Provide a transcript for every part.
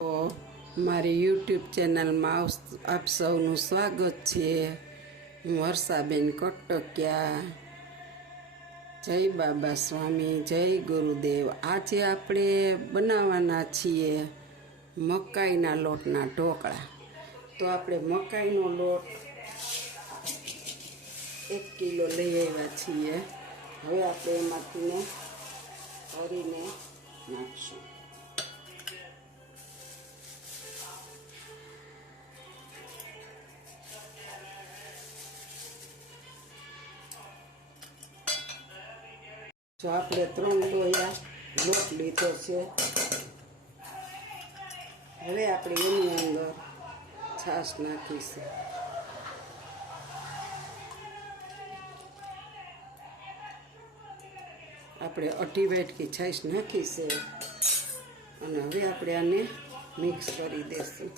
તો મારી યુટ્યુબ ચેનલમાં આપ સૌનું સ્વાગત છે. હું વર્ષાબેન કટકિયા. જય બાબા સ્વામી, જય ગુરુદેવ. આજે આપણે બનાવવાના છીએ મકાઈના લોટના ઢોકળા. તો આપણે મકાઈનો લોટ 1 કિલો લઈ આવ્યા છીએ. હવે આપણે એમાંથી ભરીને નાખશું. જો આપણે 3 ડોયા લોટ લીધો છે. હવે આપણે એની અંદર છાશ નાખીશું. આપણે 2.5 વાટકી છાશ નાખી છે અને હવે આપણે આને મિક્સ કરી દઈશું.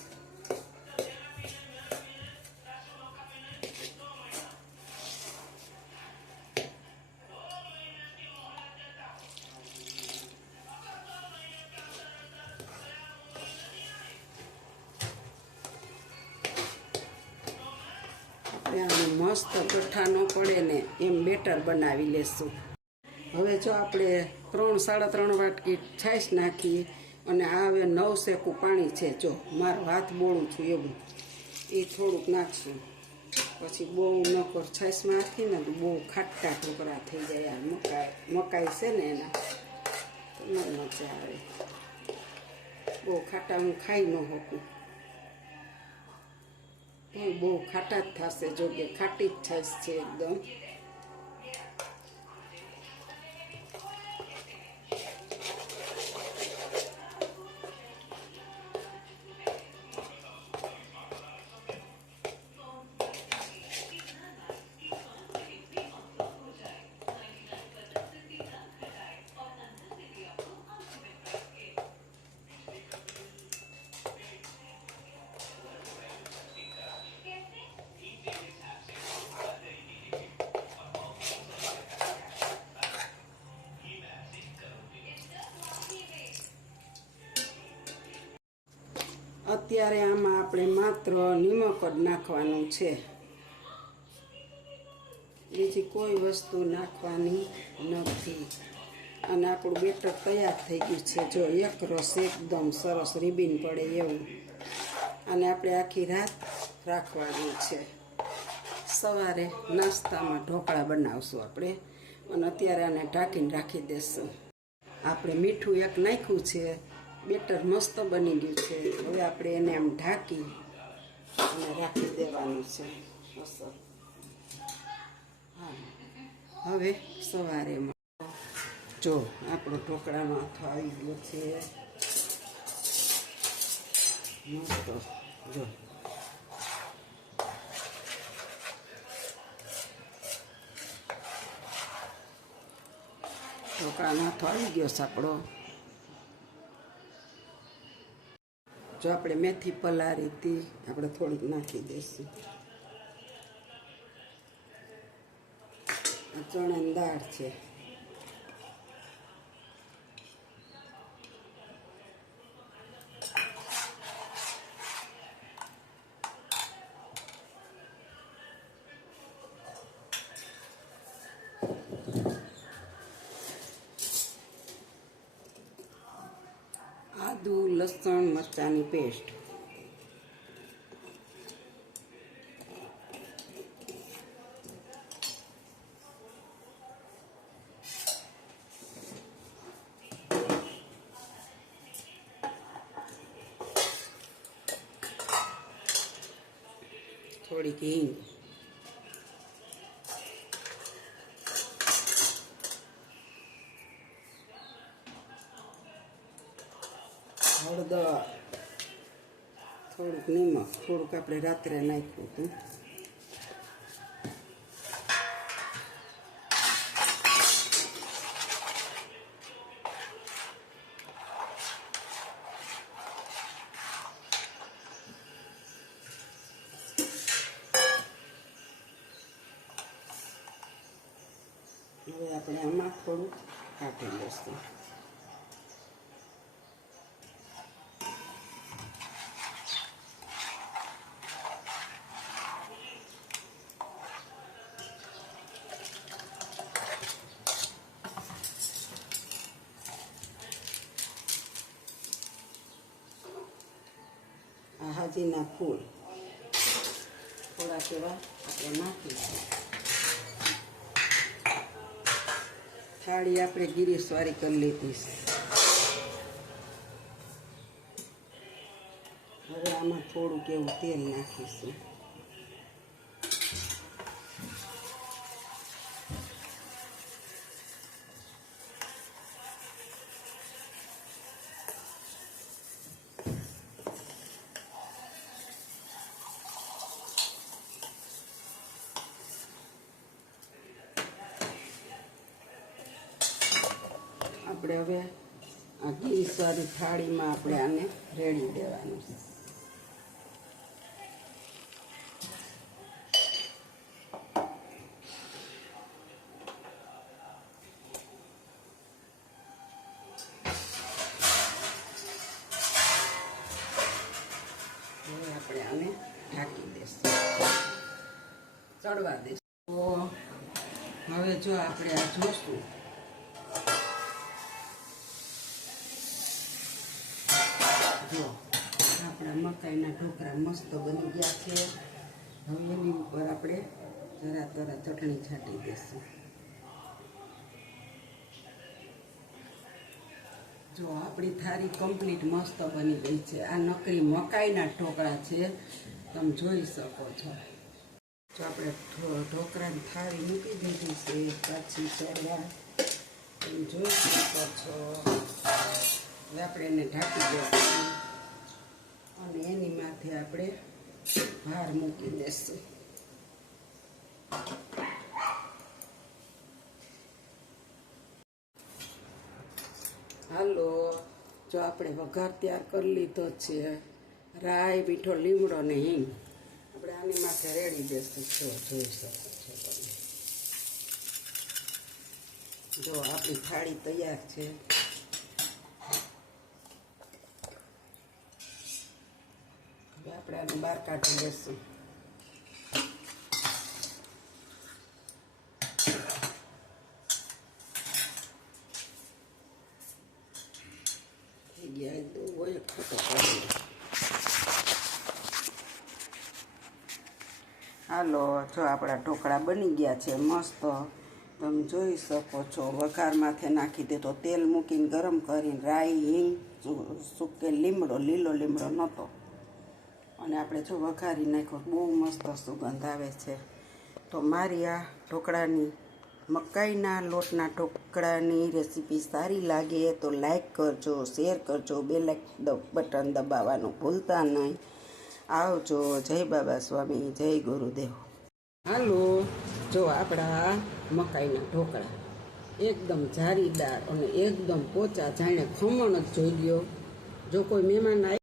આનું મસ્ત ગઠ્ઠા ન પડે ને એમ બેટર બનાવી લેશું. હવે જો આપણે 3-3.5 વાટકી છાશ નાખી અને આ હવે 9 શેકું પાણી છે. જો મારો હાથ બોળું છું એવું એ થોડુંક નાખશું. પછી બહુ નકર છાશમાં નાખીને તો બહુ ખાટા ઢોકળા થઈ જાય. આ મકાઈ છે ને એના તો ન મજા આવે. બહુ ખાટા હું ખાઈ ન શકું. બહુ ખાટા જ થશે. જો કે ખાટી જ છાશ છે એકદમ. અત્યારે આમાં આપણે માત્ર નિમક જ નાખવાનું છે. બીજી કોઈ વસ્તુ નાખવાની નથી. અને આપણું બેટર તૈયાર થઈ ગયું છે. જો એક રસ એકદમ સરસ રીબીન પડે એવું. અને આપણે આખી રાત રાખવાનું છે. સવારે નાસ્તામાં ઢોકળા બનાવશું આપણે. અને અત્યારે આને ઢાંકીને રાખી દઈશું. આપણે મીઠું એક નાખ્યું છે. બેટર મસ્ત બની ગયું છે. હવે આપણે એને આમ ઢાંકી અને રાખી દેવાનું છે. હવે સવારે જો આપણો ઢોકળાનો હાથો આવી ગયો છે મસ્ત. જો ઢોકળાનો હાથો આવી ગયો છે આપણો. જો આપણે મેથી પલાળી હતી આપણે થોડીક નાખી દઈશું. આ ચણાની દાળ છે. આદુ, લસણ, મરચાંની પેસ્ટ. થોડીક હિંગ. હળદર. થોડુંક નિમક. થોડુંક આપણે રાત્રે નાખ્યું હતું. હવે આપણે આમાં થોડુંક કાઢી લઈશું. હાજીના ફૂલ થોડાક એવા આપણે નાખીશું. થાળી આપણે ગિરીશવાળી કરી લીધી છે. હવે આમાં થોડુંક એવું તેલ નાખીશું. આપણે હવે આ ગિરીશવાળી થાળીમાં આપણે આને રેડી દેવાનું છે. હવે આપણે આને ઢાંકી દઈશું, ચડવા દઈશું. તો હવે જો આપણે આ જોશું, જો આપણા મકાઈના ઢોકળા મસ્ત બની ગયા છે. હવે એની ઉપર આપણે જરા તરા ચટણી છાંટી દઈશું. જો આપણી થાળી કમ્પ્લીટ મસ્ત બની ગઈ છે. આ નકરી મકાઈના ઢોકળા છે, તમે જોઈ શકો છો. જો આપણે ઢોકળાની થાળી મૂકી દીધી છે, પછી ચડવા તમે જોઈ શકો છો. હવે આપણે એને ઢાંકી દઈશું અને એની માથે આપણે ભાર મૂકી દઈશું. હાલો, જો આપણે વઘાર તૈયાર કરી લીધો છે. રાઈ, મીઠો લીમડો ને હિંગ આપણે આની માથે રેડી દઈશું. જોઈ શકો છો તમે. જો આપણી થાળી તૈયાર છે. આપણે આને બહાર કાઢી દઈશું. થઈ ગયા એકદમ હોય ખોટો કરી. હાલો, જો આપણા ઢોકળા બની ગયા છે મસ્ત. તમે જોઈ શકો છો. વઘાર માથે નાખી દીધો, તેલ મૂકીને ગરમ કરીને રાઈ, હિંગ, સૂકે લીમડો, લીલો લીમડો નહોતો, અને આપણે જો વઘારી નાખ્યો. બહુ મસ્ત સુગંધ આવે છે. તો મારી આ ઢોકળાની, મકાઈના લોટના ઢોકળાની રેસીપી સારી લાગે તો લાઈક કરજો, શેર કરજો, બેલ બટન દબાવવાનું ભૂલતા નહીં. આવજો. જય બાબા સ્વામી, જય ગુરુદેવ. હાલો, જો આપણા મકાઈના ઢોકળા એકદમ જારીદાર અને એકદમ પોચા, જાણે ખમણ જ જોઈ લ્યો. જો કોઈ મહેમાન